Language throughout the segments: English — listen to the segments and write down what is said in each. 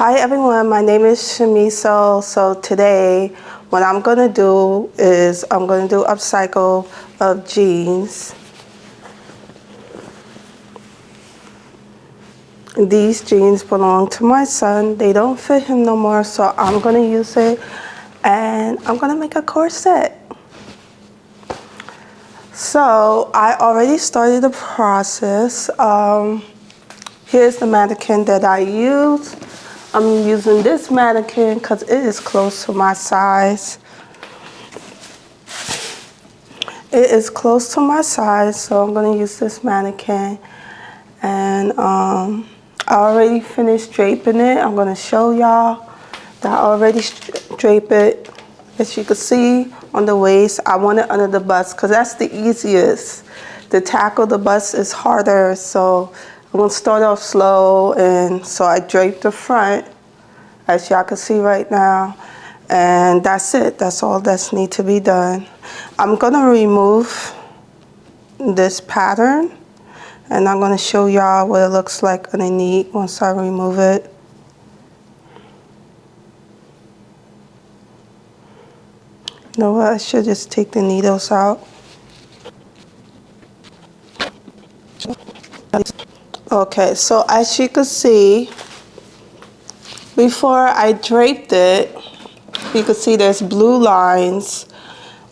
Hi everyone, my name is Shamiso. So today what I'm going to do is I'm going to do upcycle of jeans. These jeans belong to my son. They don't fit him no more, so I'm going to use it and I'm going to make a corset. So I already started the process. Here's the mannequin that I use. I'm using this mannequin because it is close to my size. It is close to my size, so I'm going to use this mannequin. And I already finished draping it. I'm going to show y'all that I already drape it. As you can see on the waist, I want it under the bust because that's the easiest. To tackle the bust is harder, so I'm going to start off slow. And so I drape the front, as y'all can see right now. And that's it. That's all that's need to be done. I'm going to remove this pattern and I'm going to show y'all what it looks like underneath once I remove it. You know what? I should just take the needles out. Okay, so as you can see, before I draped it, you can see there's blue lines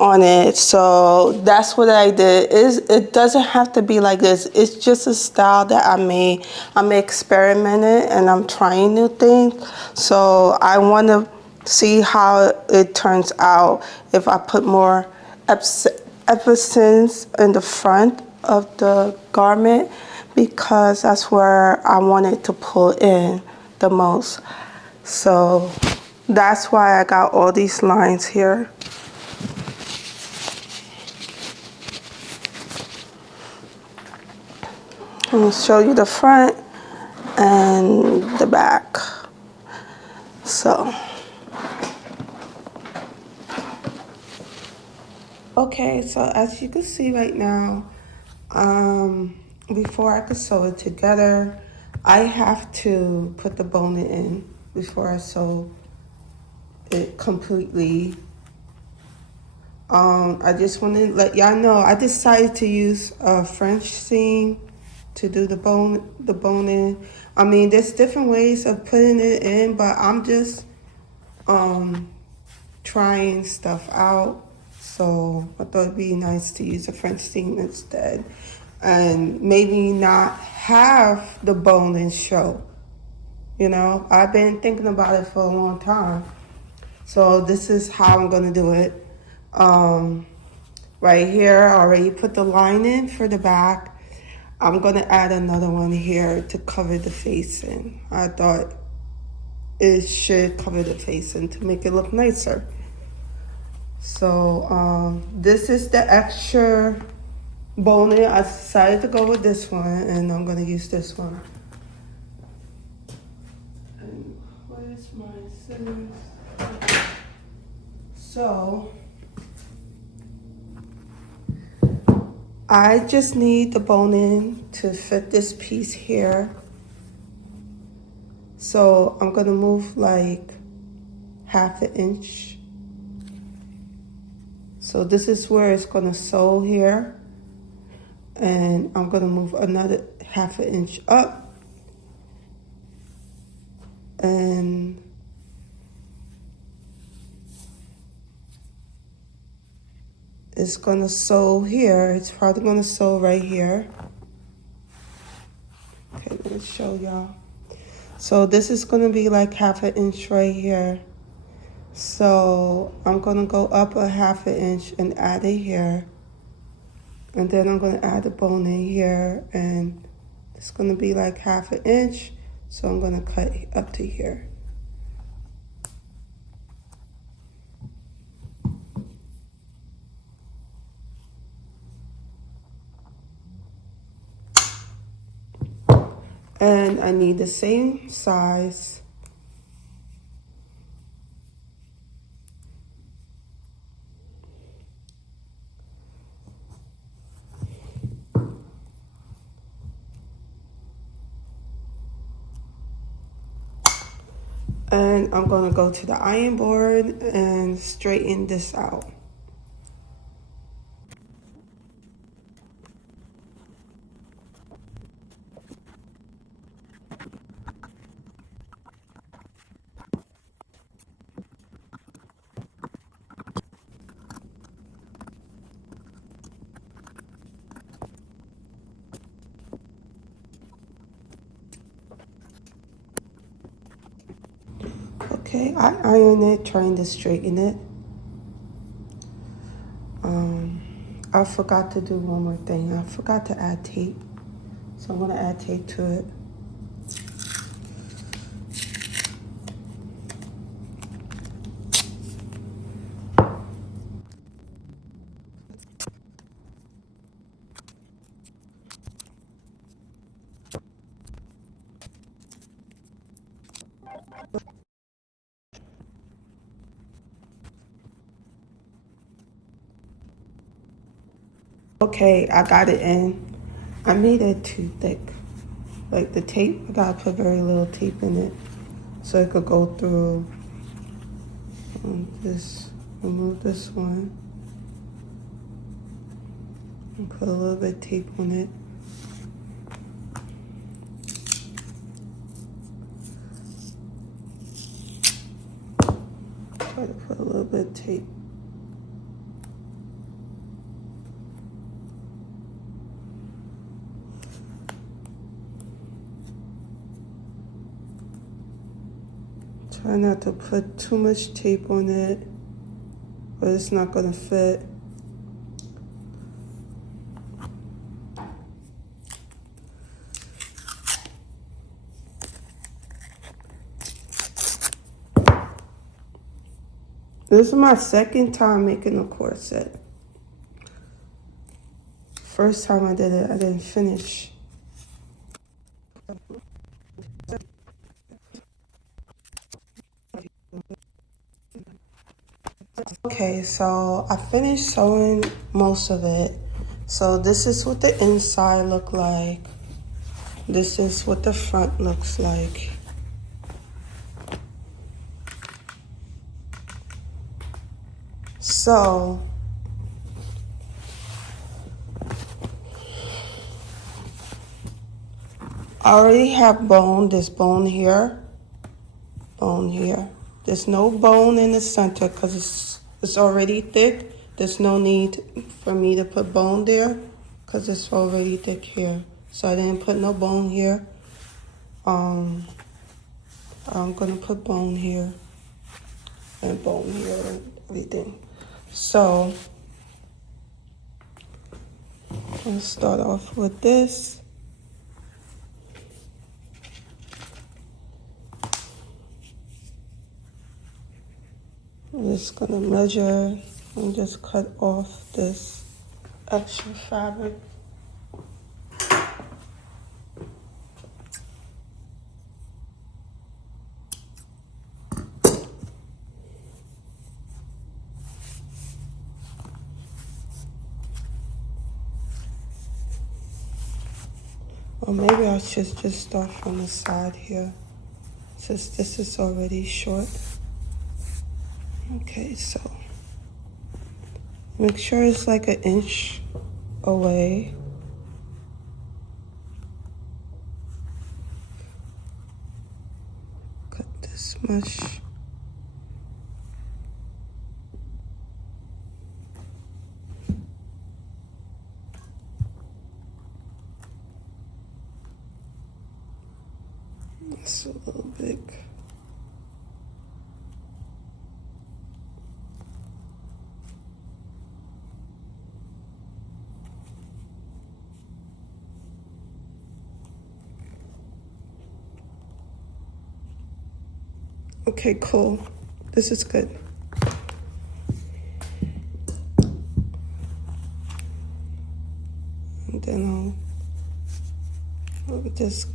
on it, so that's what I did. It doesn't have to be like this. It's just a style that I made. I'm experimenting and I'm trying new things, so I want to see how it turns out if I put more emphasis in the front of the garment, because that's where I want it to pull in the most. So that's why I got all these lines here. I'm going to show you the front and the back. So, okay, so as you can see right now, before I could sew it together, I have to put the boning in before I sew it completely. I just want to let y'all know I decided to use a French seam to do the boning. I mean, there's different ways of putting it in, but I'm just trying stuff out. So I thought it'd be nice to use a French seam instead, and maybe not have the boning show. You know, I've been thinking about it for a long time. So this is how I'm gonna do it. Right here, I already put the line in for the back. I'm gonna add another one here to cover the facing. I thought it should cover the facing to make it look nicer. So this is the extra boning. I decided to go with this one, and I'm gonna use this one. And where's my scissors? So I just need the boning to fit this piece here. So I'm gonna move like half an inch. So this is where it's gonna sew here. And I'm gonna move another half an inch up. And it's gonna sew here. It's probably gonna sew right here. Okay, let me show y'all. So this is gonna be like half an inch right here. So I'm gonna go up a half an inch and add it here. And then I'm gonna add the boning here, and it's gonna be like half an inch. So I'm gonna cut up to here. And I need the same size. And I'm gonna go to the iron board and straighten this out. Okay, I iron it, trying to straighten it. I forgot to do one more thing. I forgot to add tape. So I'm gonna add tape to it. Okay, I got it in. I made it too thick. Like the tape, I gotta put very little tape in it so it could go through this, remove this one, and put a little bit of tape on it. Try to put a little bit of tape. Try not to put too much tape on it, but it's not gonna fit. This is my second time making a corset. First time I did it, I didn't finish. Okay, so I finished sewing most of it. So this is what the inside look like. This is what the front looks like. So I already have bone, this bone here, bone here. There's no bone in the center because it's already thick. There's no need for me to put bone there because it's already thick here. So I didn't put no bone here. I'm gonna put bone here and bone here and everything. So let's start off with this. I'm just gonna measure and just cut off this extra fabric. Or maybe I should just start from the side here, since this is already short. Okay, so make sure it's like an inch away. Cut this much. It's a little big. Okay, cool. This is good. And then I'll just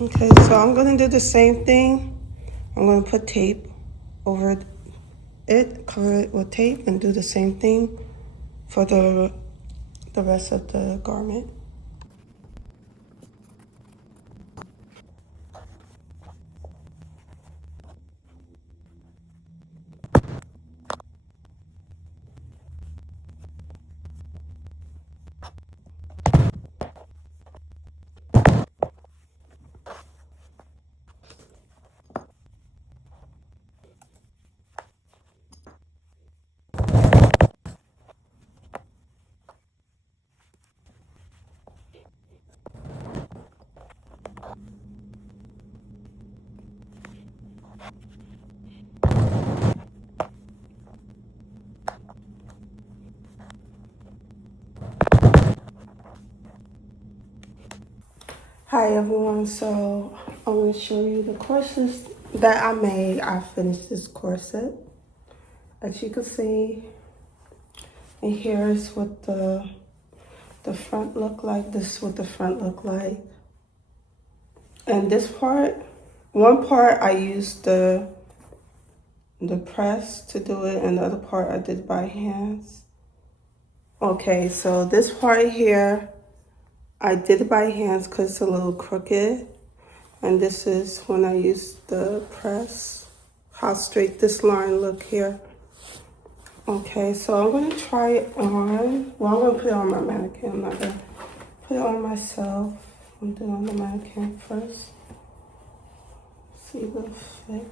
Okay, so I'm gonna do the same thing. I'm gonna put tape over it, cover it with tape, and do the same thing for the rest of the garment. Hi everyone, so I'm going to show you the corsets that I made. I finished this corset, as you can see, and here's what the front look like. This is what the front look like. And this part, one part I used the press to do it, and the other part I did by hands. Okay, so this part here, I did it by hands because it's a little crooked. And this is when I used the press, how straight this line look here. Okay, so I'm gonna try it on. Well, I'm gonna put it on my mannequin. I'm not gonna put it on myself. I'm doing it on the mannequin first. See the fit.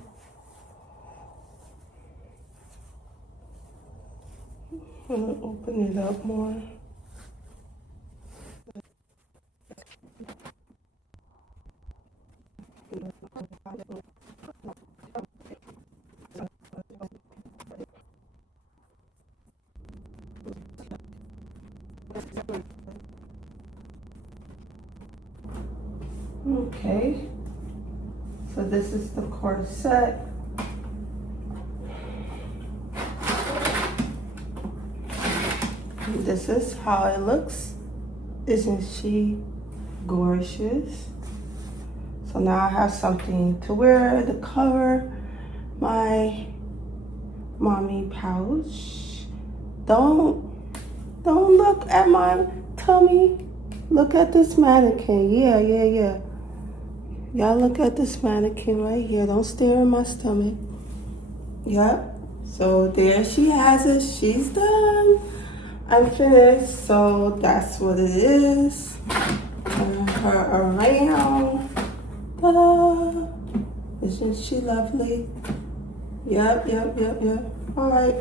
I'm gonna open it up more. Okay, so this is the corset. This is how it looks. Isn't she gorgeous? So now I have something to wear to cover my mommy pouch. Don't look at my tummy. Look at this mannequin. Yeah. Y'all look at this mannequin right here. Don't stare at my stomach. Yep. So there she has it. She's done. I'm finished. So that's what it is. Turn her around. Ta-da! Isn't she lovely? Yep. All right.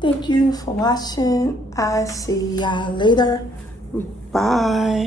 Thank you for watching. I see y'all later. Bye.